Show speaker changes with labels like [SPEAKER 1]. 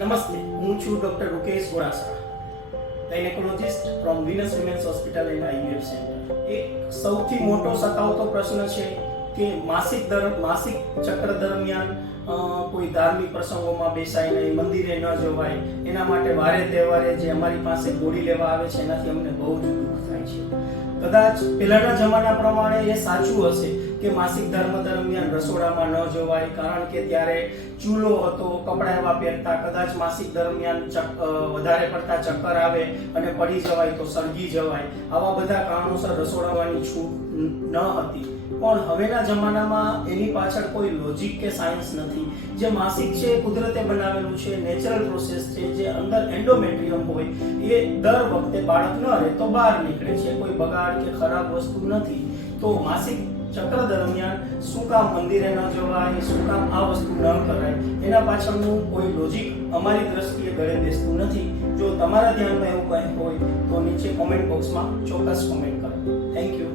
[SPEAKER 1] નમસ્તે, હું છું doctor Rukesh Gorasara gynaecologist from Venus women's hospital and IVF centre. એક સૌથી મોટો સતાવતો પ્રશ્ન છે કે માસિક દર, માસિક ચક્ર દરમિયાન કોઈ ધાર્મિક પ્રસંગોમાં બેસાય નહીં, મંદિરે ન જવાય, એના માટે વારે તહેવારે જે અમારી પાસે ગોળી લેવા આવે છે, એનાથી અમને બહુ જ દુઃખ થાય છે. કદાચ પહેલાના જમાના પ્રમાણે એ સાચું હશે કે માસિક ધર્મ દરમિયાન રસોડામાં ન જવાય, કારણ કે ત્યારે ચૂલો હતો, કપડા એવા પહેરતા, કદાચ માસિક દરમિયાન વધારે પડતા ચક્કર આવે અને પડી જવાય તો સળગી જવાય. આવા બધા કારણોસર રસોડાવાની છૂટ ન હતી. પણ હવેના જમાનામાં એની પાછળ કોઈ લોજિક કે સાયન્સ નથી. જે માસિક છે, કુદરતે બનાવેલું છે નેચરલ પ્રોસેસ છે, જે અંદર એન્ડોમેટ્રિયમ હોય, એ દર વખતે બાળક ન રહે તો બહાર નીકળે છે. કોઈ બગાડ કે ખરાબ વસ્તુ નથી. તો માસિક ચક્ર દરમિયાન શું કામ મંદિરે ન જવાય, શું કામ આ વસ્તુ ન કરાય, એના પાછળનું કોઈ લોજિક અમારી દ્રષ્ટિએ ગળે બેસતું નથી. જો તમારા ધ્યાનમાં એવું કંઈ હોય, તો નીચે કોમેન્ટ બોક્સમાં ચોક્કસ કોમેન્ટ કરો. Thank you